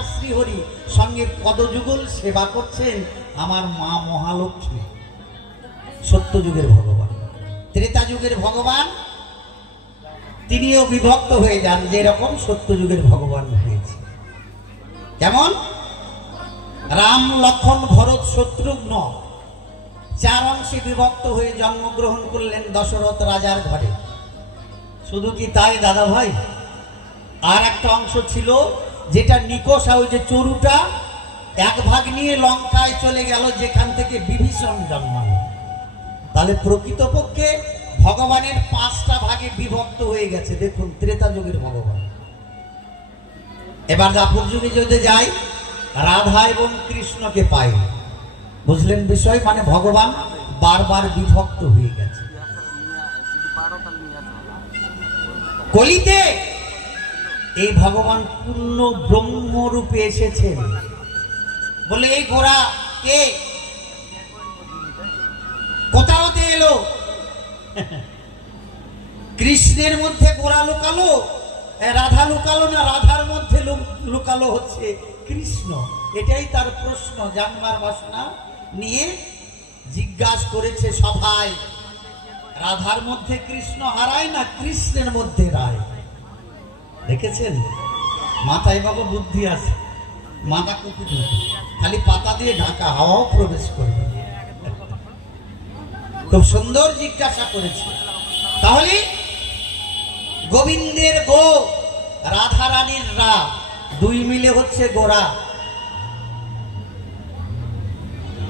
আমার শ্রীহরি, সঙ্গে পদযুগল সেবা করছেন আমার মা মহালক্ষ্মী। সত্যযুগের ভগবান। ত্রেতা যুগের ভগবান, তিনিও বিভক্ত হয়ে যান, যেরকম সত্যযুগের ভগবান হয়েছে। কেমন রাম লক্ষণ ভরত শত্রুঘ্ন, চার অংশে বিভক্ত হয়ে জন্মগ্রহণ করলেন দশরথ রাজার ঘরে। শুধু কি তাই দাদা ভাই আর একটা অংশ ছিল যেটা নিকোষা যে চরুটা, এক ভাগ নিয়ে লঙ্কায় চলে গেল যেখান থেকে বিভীষণ জন্মালো। তাহলে প্রকৃতপক্ষে ভগবানের পাঁচটা ভাগে বিভক্ত হয়ে গেছে। দেখুন, ত্রেতা যুগের ভগবান। এবার দাপুর যুগে যদি যাই, রাধা এবং কৃষ্ণকে পাই। বুঝলেন বিষয়? মানে ভগবান বারবার বিভক্ত হয়ে গেছে। কলিতে এই ভগবান পূর্ণ ব্রহ্মরূপে এসেছেন। বলে, এই গোড়া কে? কোথাও দিয়ে এলো। কৃষ্ণের মধ্যে গোড়া লুকালো। রাধা লুকালো না, রাধার মধ্যে লুকালো হচ্ছে কৃষ্ণ। এটাই তার প্রশ্ন, জানবার বাসনা নিয়ে জিজ্ঞাসা করেছে সভায়। রাধার মধ্যে কৃষ্ণ হারায় না, কৃষ্ণের মধ্যে রায়? দেখেছেন? মাথায় বাবা বুদ্ধি আছে। মাথা কুপি খালি পাতা দিয়ে ঢাকা হাওয়াও প্রবেশ করবে। খুব সুন্দর জিজ্ঞাসা করেছে। তাহলে গোবিন্দের গো রাধা রানীর রা, দুই মিলে হচ্ছে গোরা।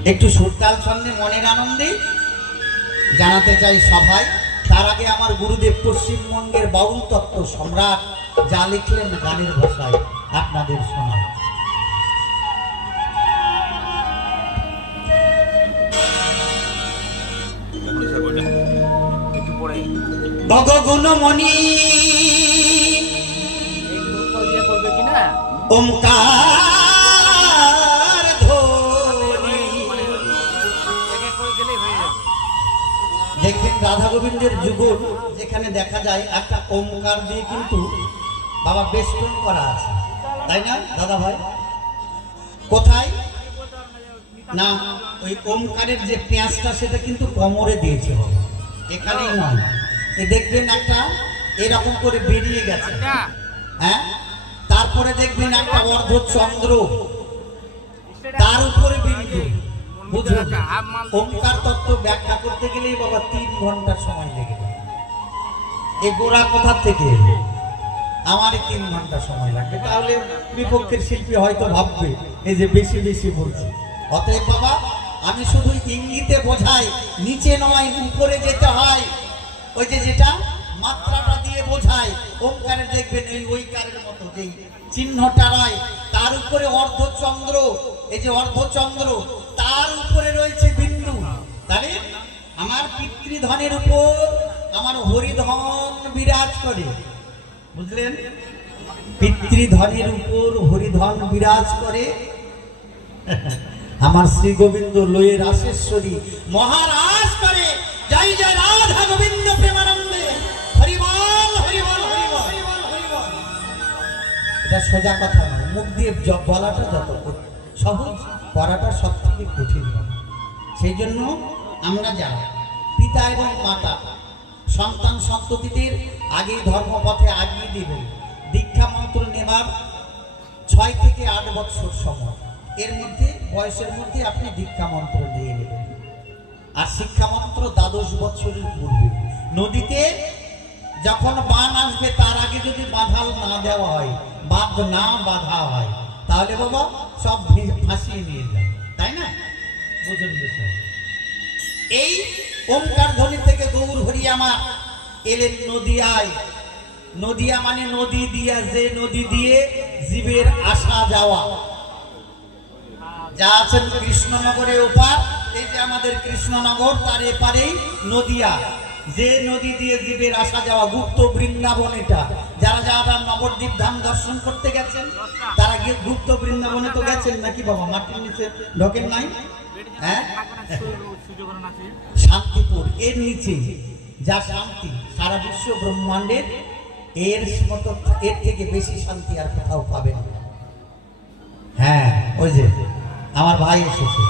একটু সুরতাল ছন্দে মনের আনন্দে জানাতে চাই সভায়। তার আগে আমার গুরুদেব পশ্চিমবঙ্গের বাউল তত্ত্ব সম্রাট যা লিখলেন গানের ভাষায় আপনাদের পরে ভগগুণমণি, ওমকার দেখবেন রাধা গোবিন্দের যুগল যেখানে দেখা যায় একটা ওমকার দিয়ে কিন্তু বাবা বেষ্টন করা আছে। তাই না দাদা ভাই কোথায়? না ওই ওমকারের যে পেঁয়াজটা সেটা কিন্তু কোমরে দিয়েছে বাবা। এখানেই নয়। এ দেখবেন একটা এরকম করে বেরিয়ে গেছে। আচ্ছা। হ্যাঁ? তারপরে দেখবেন একটা অর্ধচন্দ্র। তার উপরে বিন্দু। ওমকার তত্ত্ব ব্যাখ্যা করতে গেলেই বাবা তিন ঘণ্টা সময় লেগে এই গোড়া কোথা থেকে এলো? আমারই তিন ঘণ্টা সময় লাগবে। তাহলে বিপক্ষের শিল্পী হয়তো ভাববে, এই যে বেশি বেশি বলছে। অতএব বাবা, আমি শুধু ইঙ্গিতে বোঝাই, নিচে নয়, উপরে যেতে হয়। ওই যে যেটা মাত্রাটা দিয়ে বোঝায় ওমকারে দেখবেন এই ওইকারের মতো যে চিহ্নটা নয় তার উপরে অর্ধচন্দ্র, এই যে অর্ধচন্দ্র, তার উপরে রয়েছে বিন্দু। তাহলে আমার পিতৃধনের উপর আমার হরিধন বিরাজ করে। বুঝলেন? পিতৃধনের উপর হরিধন বিরাজ করে। আমার শ্রী গোবিন্দ লয়ে রাসেশ্বরী মহারাজ করে। জয় জয় রাধা গোবিন্দ প্রেমানন্দে। হরিবল হরিবল হরিবল। হরিবল এটা সোজা কথা নয়। মুখ দিয়ে বলাটা যত সহজ করাটা সব থেকে কঠিন সেই জন্য আমরা যারা পিতা এবং মাতা সন্তান সন্ততিদের আগে ধর্মপথে আগিয়ে দিবেন। দীক্ষা মন্ত্র নেবার ছয় থেকে আট বছর সময়। এর মধ্যে, বয়সের মধ্যে আপনি দীক্ষা মন্ত্র নিয়ে নেবেন। আর শিক্ষা মন্ত্র দ্বাদশ বছরের পূর্বে। নদীতে যখন বান আসবে, তার আগে যদি বাঁধাল না দেওয়া হয়, বাঁধ না বাঁধা হয়, তাহলে বাবা সব ভাসিয়ে নিয়ে যায়। তাই না? বুঝুন বিষয় এই ওমকার ধ্বনি থেকে গৌর হরিয়ামা এলেন নদিয়ায়। নদিয়া মানে নদী দিয়া যে নদী দিয়ে জীবের আসা যাওয়া। যা আছেন কৃষ্ণনগরে ওপার এই যে আমাদের কৃষ্ণনগর, তার এপারেই নদিয়া। যে নদী দিয়ে জীবের আসা যাওয়া, গুপ্ত বৃন্দাবন এটা। যারা যারা নবদ্বীপ ধাম দর্শন করতে গেছেন, তারা গিয়ে গুপ্ত বৃন্দাবনে তো গেছেন নাকি বাবা? মাটির নিচে ঢোকেন নাই? হ্যাঁ? শান্তিপুর, এর নিচে যা শান্তি সারা বিশ্ব ব্রহ্মাণ্ডের, এর মতো, এর থেকে বেশি শান্তি আর কোথাও পাবেন না। ওই যে, আমার ভাই এসেছে।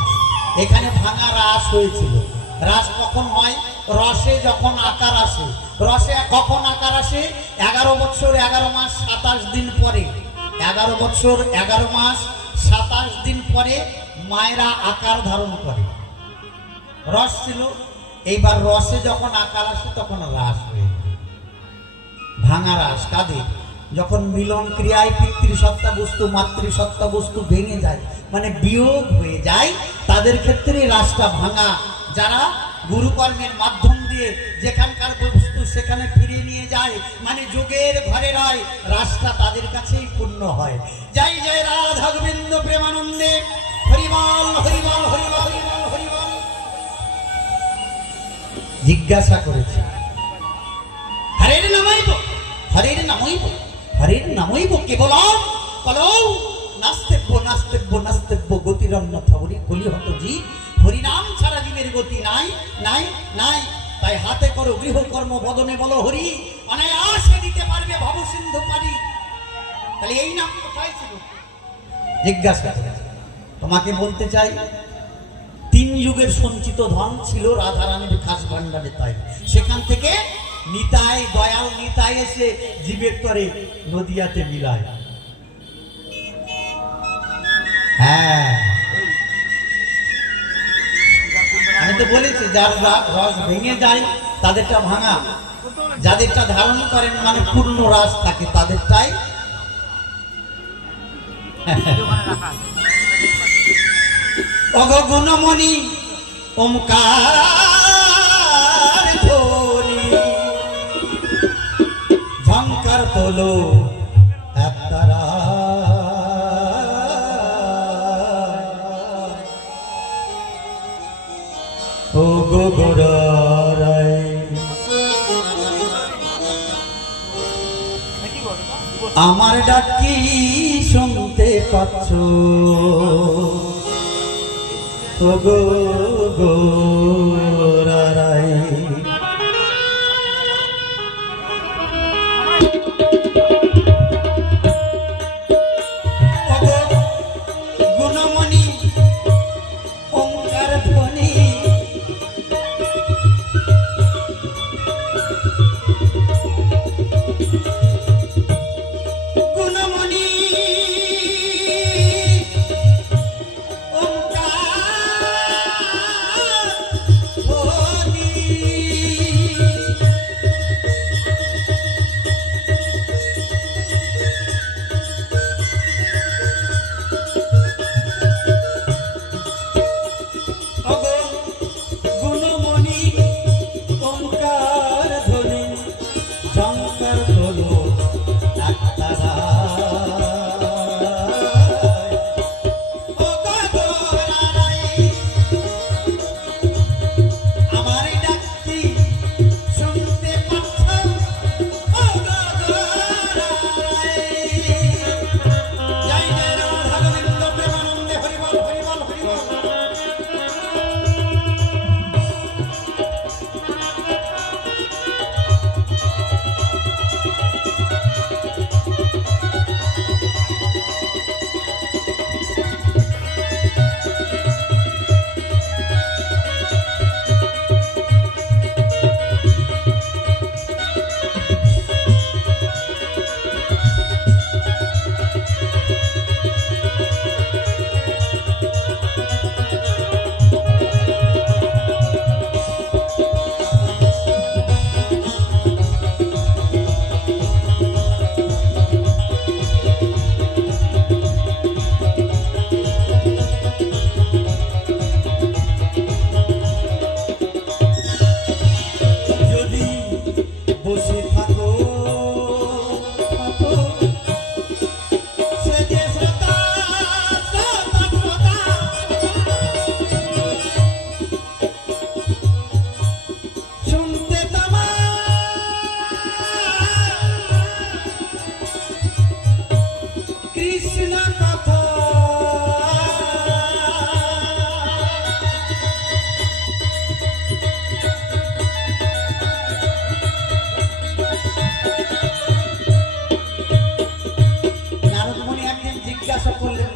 এখানে ভাঙা রাস হয়েছিল। রাস কখন হয়? রসে যখন আকার আসে। রসে কখন আকার আসে? এগারো বছর, এগারো মাস, সাতাশ দিন পরে। এগারো বছর, এগারো মাস, সাতাশ দিন পরে মায়েরা আকার ধারণ করে। রস ছিল, এইবার রসে যখন আকার আসে, তখন রাস হয়ে ভাঙা রাস কাদের? যখন মিলন ক্রিয়ায় পিতৃসত্তা বস্তু মাতৃসত্তা বস্তু ভেঙে যায় মানে বিয়োগ হয়ে যায়, তাদের ক্ষেত্রে রাসটা ভাঙা। যারা গুরুকর্মের মাধ্যম দিয়ে যেখানকার বস্তু সেখানে ফিরিয়ে নিয়ে যায় মানে যোগের ঘরে রয়, রাসটা তাদের কাছেই পূর্ণ হয়। যাই জয় রাধা গোবিন্দ প্রেমানন্দে। জিজ্ঞাসা করেছে, হরের নামাইব হরের নামাইব হরের নামাইব কেবল কলৌ, নাস্তেব্য নাস্তেব্য নাস্তেব্য গলি হত জীব হরিনাম ছাড়া জীবের গতি নাই নাই নাই। তাই হাতে করো গৃহকর্ম বদনে বলো হরি, অনায়াসে দিতে পারবে ভব সিন্ধু পারি। তাহলে এই নাম কোথায় ছিল? জিজ্ঞাসা তোমাকে বলতে চাই, তিন যুগের সঞ্চিত ধন ছিল রাধারানীর খাস ভান্ডারে তাই। সেখান থেকে নিতাই, দয়াল নিতাই এসে জীবের করে নদিয়াতে মিলায়। হ্যাঁ। আমি তো বলেছি, যার রস ভেঙে যায়, তাদেরটা ভাঙা। যাদেরটা ধারণ করেন মানে পূর্ণ রাস থাকে, তাদেরটাই আছে অগগুণমণি ওমকার ধ্বনি। ঝঙ্কার তোলো একতারা ও গো কি আমার ডাক শুনতে পাচ্ছ? ও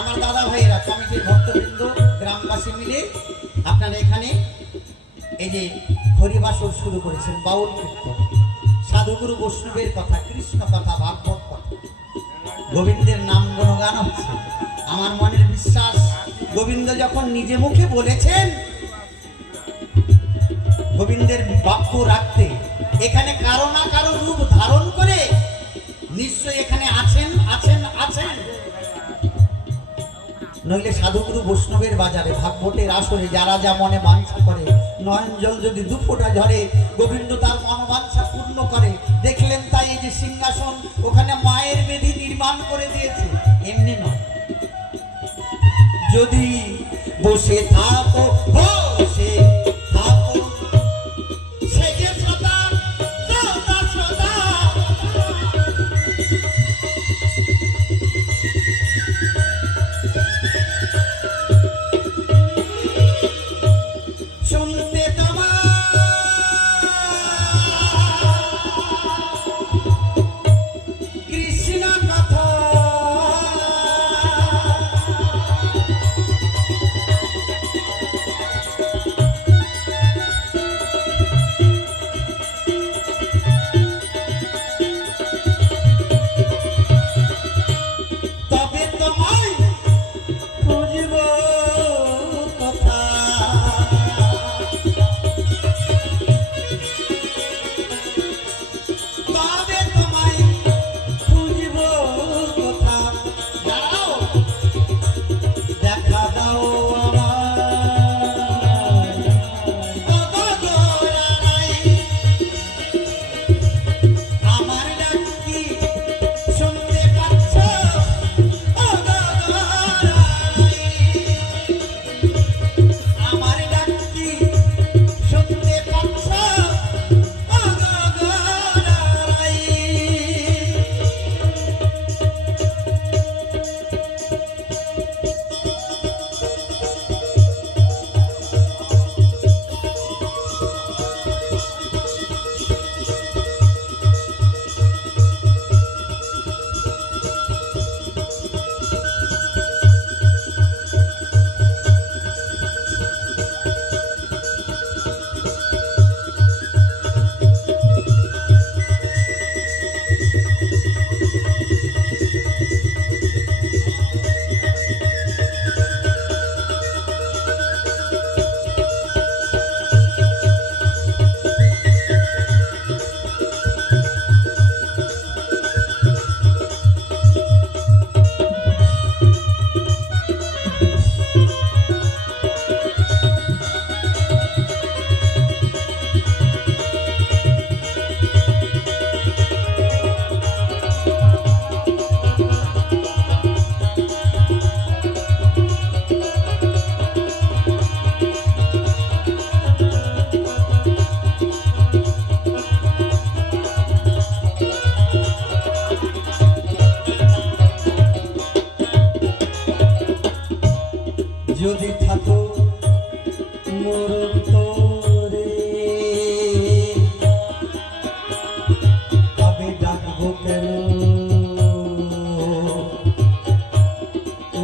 আমার দাদা ভাইয়েরা, কমিটির ভক্তবৃন্দ, গ্রামবাসী মিলে আপনারা এখানে এই যে হরিবাসর শুরু করেছেন, বাউল কীর্তন। সাধুগুরু বৈষ্ণবের কথা, কৃষ্ণ কথা, ভাগবত কথা। গোবিন্দের নাম গুণগান হচ্ছে। আমার মনের বিশ্বাস, গোবিন্দ যখন নিজে মুখে বলেছেন, গোবিন্দের বাক্য রাখতে, এখানে কারও না কারও রূপ ধারণ করে নিশ্চয়ই এখানে আছেন আছেন আছেন। নইলে সাধুগুরু বৈষ্ণবের বাজারে ভাগবতের আসরে যারা যা মনে বাঞ্ছা করে নয়ন জল যদি দু ঝরে, গোবিন্দ তার মনোবাঞ্ছা পূর্ণ করে। দেখলেন তাই এই যে সিংহাসন, ওখানে মায়ের বেদি নির্মাণ করে দিয়েছে। এমনি নয়। যদি বসে থাকো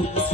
উচ্চ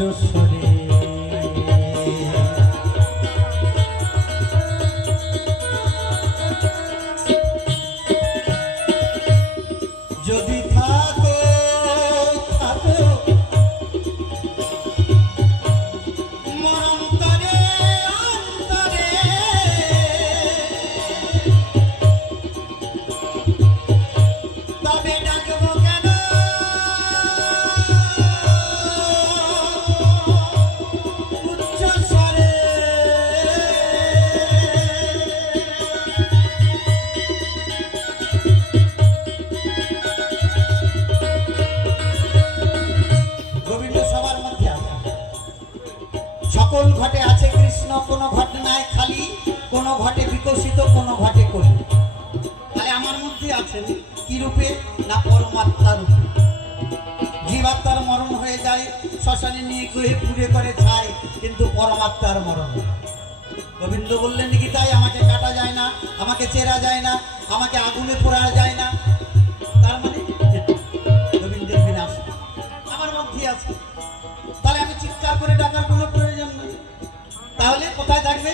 শ্মশানে নিয়ে গিয়ে পুড়ে করে খায়, কিন্তু পরমাত্মার মরণ। গোবিন্দ বললেন কি তাই আমাকে কাটা যায় না, আমাকে চেরা যায় না, আমাকে আগুনে পোড়া যায় না। তার মানে গোবিন্দের বিনাশ। আমার মধ্যে আছে। তাহলে আমি চিৎকার করে ডাকার কোনো প্রয়োজন নেই। তাহলে কোথায় থাকবে?